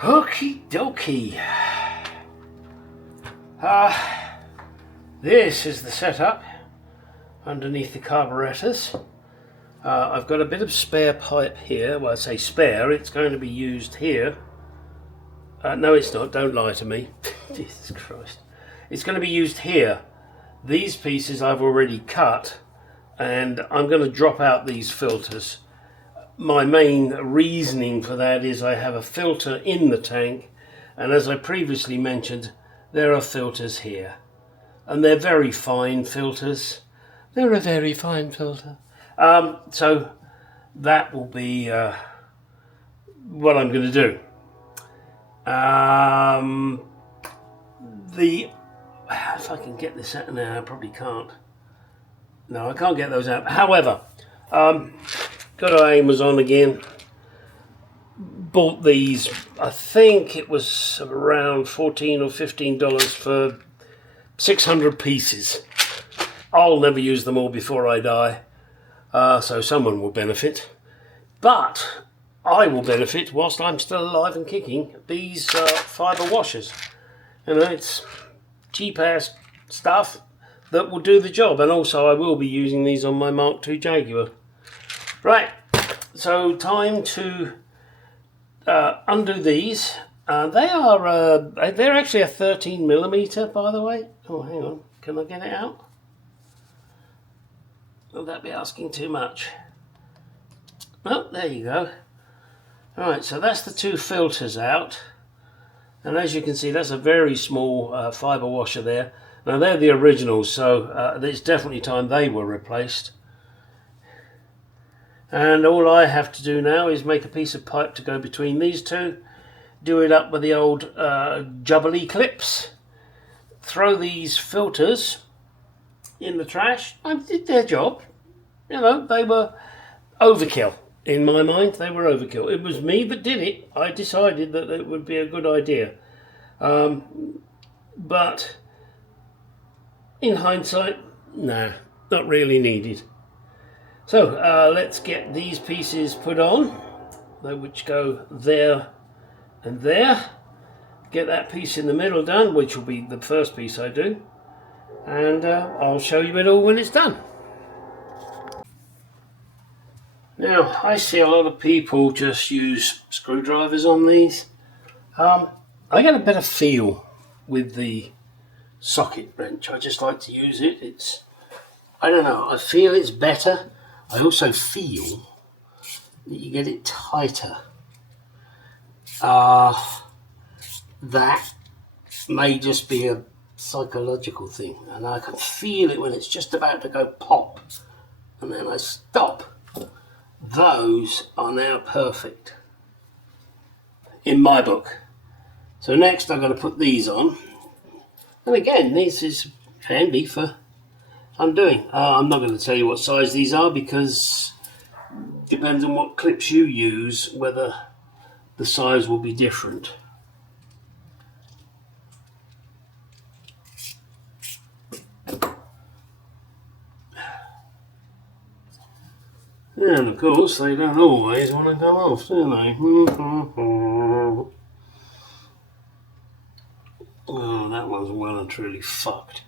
Okie dokie. This is the setup underneath the carburetors. I've got a bit of spare pipe here. Well, I say spare, it's going to be used here. No, it's not. Don't lie to me. Jesus Christ. It's going to be used here. These pieces I've already cut, and I'm going to drop out these filters. My main reasoning for that is I have a filter in the tank, and as I previously mentioned, there are filters here. And they're very fine filters. They're a very fine filter. So that will be what I'm going to do. If I can get this out now, I probably can't. No, I can't get those out. However, go to Amazon again. Bought these. I think it was around $14 or $15 for 600 pieces. I'll never use them all before I die, so someone will benefit. But I will benefit whilst I'm still alive and kicking. These fibre washers. You know, it's cheap ass stuff that will do the job, and also I will be using these on my Mark II Jaguar. Right, so time to undo these. They're actually a 13mm, by the way. Oh, hang on, can I get it out? Will that be asking too much? Oh, there you go. Alright, so that's the two filters out, and as you can see, that's a very small fibre washer there. Now they're the originals, so it's definitely time they were replaced. And all I have to do now is make a piece of pipe to go between these two, do it up with the old jubbly clips, throw these filters in the trash. I did their job. You know, they were overkill. In my mind, they were overkill. It was me that did it. I decided that it would be a good idea. But in hindsight, nah, not really needed. So let's get these pieces put on, which go there and there. Get that piece in the middle done, which will be the first piece I do. And I'll show you it all when it's done. Now, I see a lot of people just use screwdrivers on these. I get a better feel with the socket wrench. I just like to use it. I don't know, I feel it's better. I also feel that you get it tighter. That may just be a psychological thing, and I can feel it when it's just about to go pop, and then I stop. Those are now perfect in my book. So next I've got to put these on, and again, this is handy for undoing. I'm not going to tell you what size these are, because it depends on what clips you use whether the size will be different. And of course, they don't always want to come off, do they? Oh, that one's well and truly fucked.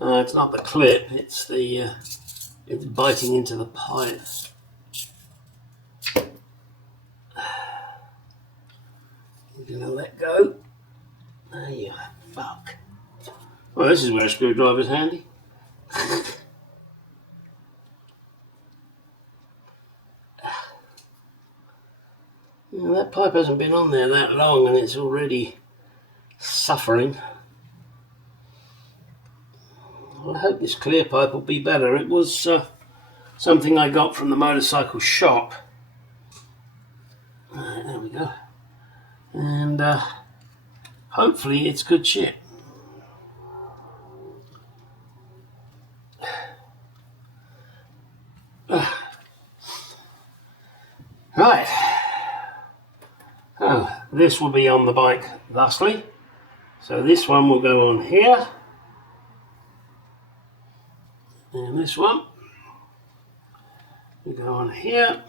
It's not the clip, it's it's biting into the pipe. You're gonna let go. There you are. Fuck. Well, this is where a screwdriver's handy. Well, that pipe hasn't been on there that long and it's already suffering. Well, I hope this clear pipe will be better. It was something I got from the motorcycle shop. Alright, there we go. And hopefully it's good shit. Right. Oh, this will be on the bike thusly. So this one will go on here. And this one will go on here.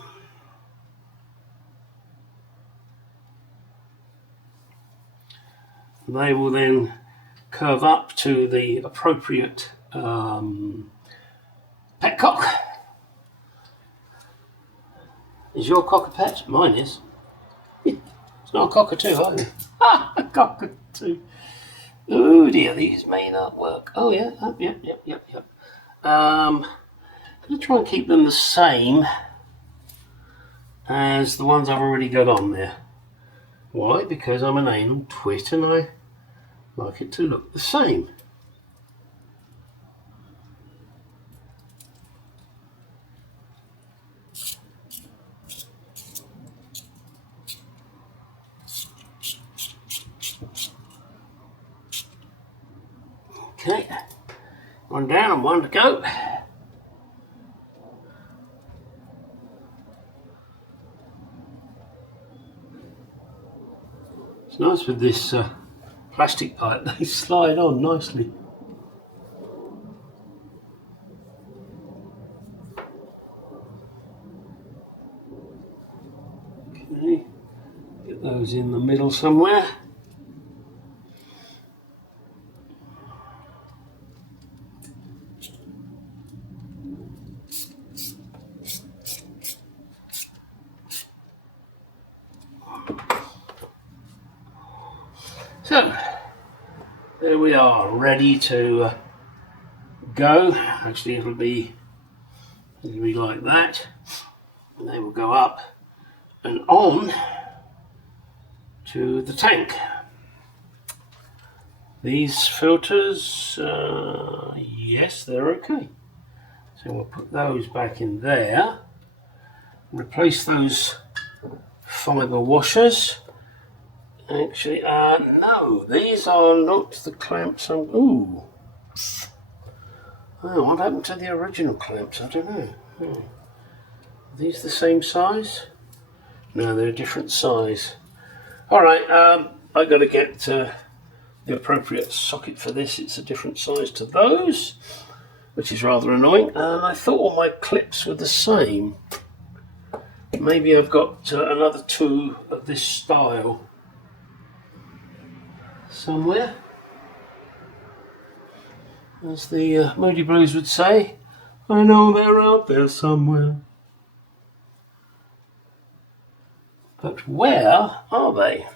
they will then curve up to the appropriate pet cock. Is your cock a pet? Mine is. It's not a cockatoo, either. Ah, a cockatoo. Oh dear, these may not work. Oh yeah, yep. I'm going to try and keep them the same as the ones I've already got on there. Why? Because I'm an anal twit and I like it to look the same. Okay, one down and one to go. It's nice with this plastic pipe, they slide on nicely. Okay, get those in the middle somewhere. So, there we are, ready to go. Actually, it'll be like that. And they will go up and on to the tank. These filters, yes, they're okay. So we'll put those back in there. Replace those fibre washers. Actually, no, these are not the clamps. Ooh. Oh, what happened to the original clamps? I don't know. Are these the same size? No, they're a different size. All right, I got to get the appropriate socket for this. It's a different size to those, which is rather annoying. And I thought all my clips were the same. Maybe I've got another two of this style somewhere. As the Moody Blues would say, I know they're out there somewhere. But where are they?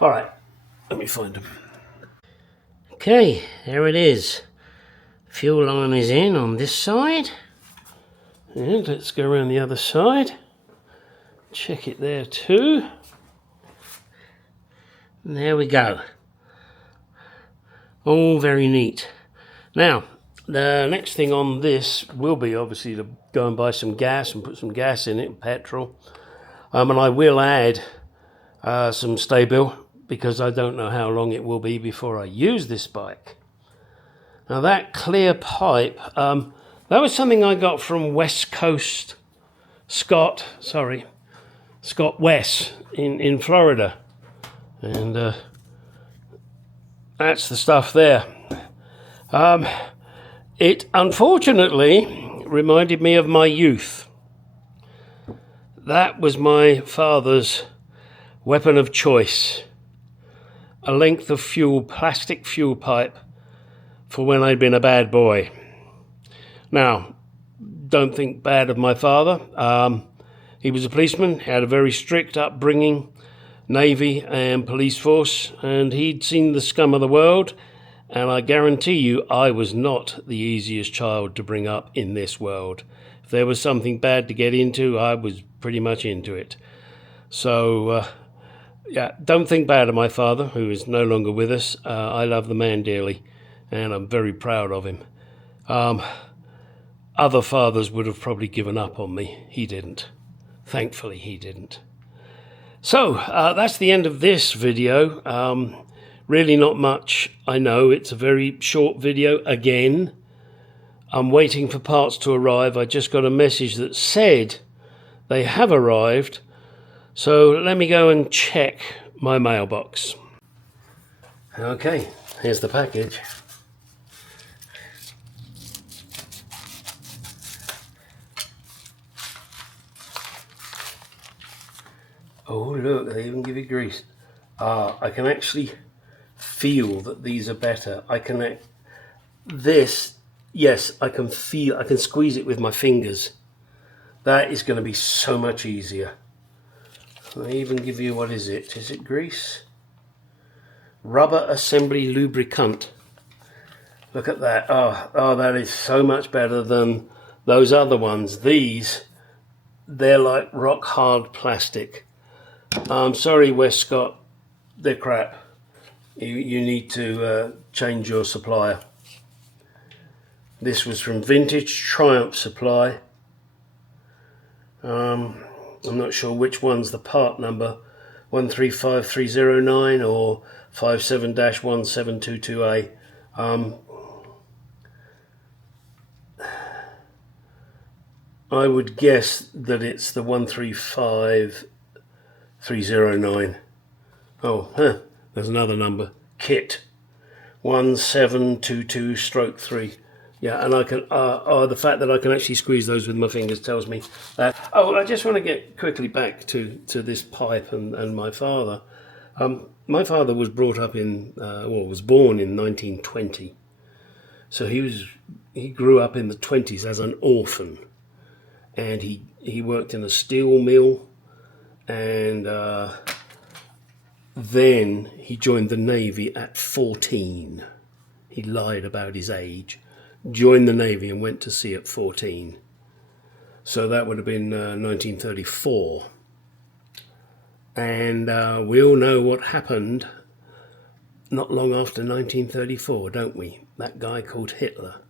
Alright, let me find them. Okay, there it is. Fuel line is in on this side. And let's go around the other side. Check it there too. And there we go. All very neat. Now, the next thing on this will be obviously to go and buy some gas and put some gas in it, petrol. And I will add some Stabil because I don't know how long it will be before I use this bike. Now that clear pipe, that was something I got from West Coast Scott West in Florida. And that's the stuff there. It unfortunately reminded me of my youth. That was my father's weapon of choice. A length of plastic fuel pipe for when I'd been a bad boy. Now, don't think bad of my father. He was a policeman, had a very strict upbringing, Navy and police force, and he'd seen the scum of the world, and I guarantee you I was not the easiest child to bring up in this world. If there was something bad to get into, I was pretty much into it. So, yeah, don't think bad of my father, who is no longer with us. I love the man dearly, and I'm very proud of him. Other fathers would have probably given up on me. He didn't. Thankfully, he didn't. So, that's the end of this video. Really not much, I know. It's a very short video again. I'm waiting for parts to arrive. I just got a message that said they have arrived. So let me go and check my mailbox. Okay, here's the package. Oh look, they even give you grease. I can actually feel that these are better. I can this, yes, I can feel, I can squeeze it with my fingers. That is going to be so much easier. They even give you, what is it? Is it grease? Rubber assembly lubricant. Look at that. Oh, that is so much better than those other ones. These, they're like rock hard plastic. I'm sorry, Westcott, they're crap. You need to change your supplier. This was from Vintage Triumph Supply. I'm not sure which one's the part number, 135309 or 57-1722A. I would guess that it's the 135309. Oh, there's another number. Kit 1722-3. Yeah, and I can. The fact that I can actually squeeze those with my fingers tells me that. Oh, I just want to get quickly back to this pipe and my father. My father was brought up in, was born in 1920. So he grew up in the 20s as an orphan, and he worked in a steel mill, and then he joined the Navy at 14. He lied about his age, joined the Navy and went to sea at 14. So that would have been 1934. And we all know what happened not long after 1934, don't we? That guy called Hitler.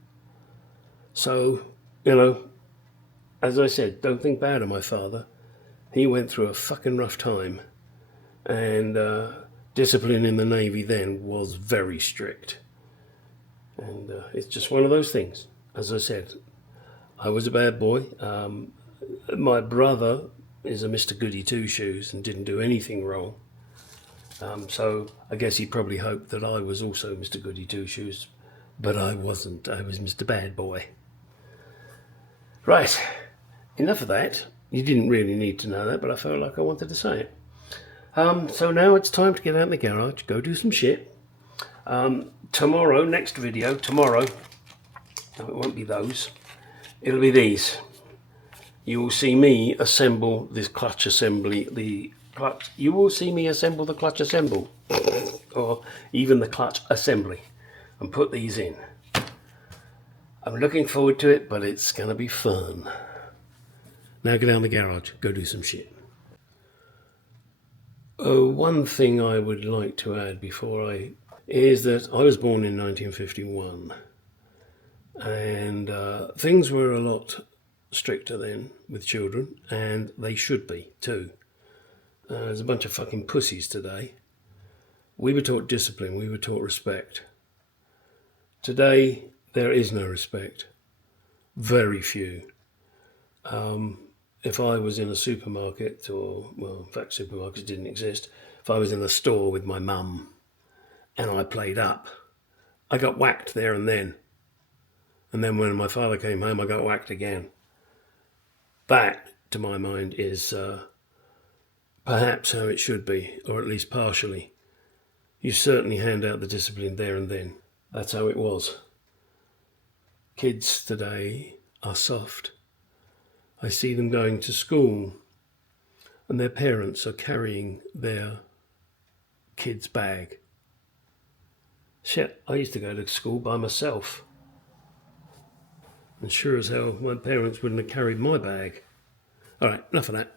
So, as I said, don't think bad of my father. He went through a fucking rough time. And discipline in the Navy then was very strict. And it's just one of those things. As I said, I was a bad boy. My brother is a Mr. Goody Two-Shoes and didn't do anything wrong. So I guess he probably hoped that I was also Mr. Goody Two-Shoes. But I wasn't. I was Mr. Bad Boy. Right. Enough of that. You didn't really need to know that, but I felt like I wanted to say it. So now it's time to get out in the garage, go do some shit. Tomorrow, next video, no, it won't be those. It'll be these. You will see me assemble this clutch assembly, you will see me assemble the clutch assemble, or even the clutch assembly, and put these in. I'm looking forward to it, but it's going to be fun. Now get out in the garage, go do some shit. One thing I would like to add is that I was born in 1951, and things were a lot stricter then with children, and they should be too. There's a bunch of fucking pussies today. We were taught discipline, we were taught respect. Today, there is no respect. Very few. If I was in a supermarket, in fact supermarkets didn't exist, if I was in a store with my mum and I played up, I got whacked there and then. And then when my father came home, I got whacked again. That, to my mind, is perhaps how it should be, or at least partially. You certainly hand out the discipline there and then. That's how it was. Kids today are soft. I see them going to school and their parents are carrying their kid's bag. Shit, I used to go to school by myself. And sure as hell, my parents wouldn't have carried my bag. All right, enough of that.